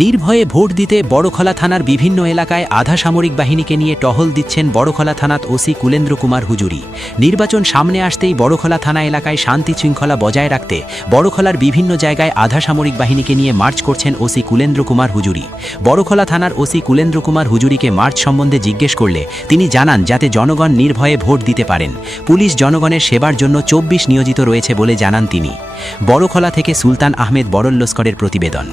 নির্ভয়ে ভোট দিতে বড়খলা থানার বিভিন্ন এলাকায় আধা সামরিক বাহিনীকে নিয়ে টহল দিচ্ছেন বড়খলা থানাত ওসি কুলেন্দ্র কুমার হুজুরি। নির্বাচন সামনে আসতেই বড়খলা থানা এলাকায় শান্তি শৃঙ্খলা বজায় রাখতে বড়খলার বিভিন্ন জায়গায় আধা সামরিক বাহিনীকে নিয়ে মার্চ করছেন ওসি কুলেন্দ্র কুমার হুজুরি। বড়খলা থানার ওসি কুলেন্দ্র কুমার হুজুরিকে মার্চ সম্বন্ধে জিজ্ঞেস করলে তিনি জানান যাতে জনগণ নির্ভয়ে ভোট দিতে পারেন। পুলিশ জনগণের সেবার জন্য 24 নিয়োজিত রয়েছে বলে জানান তিনি। বড়খলা থেকে সুলতান আহমেদ বড়ল লস্করের প্রতিবেদন।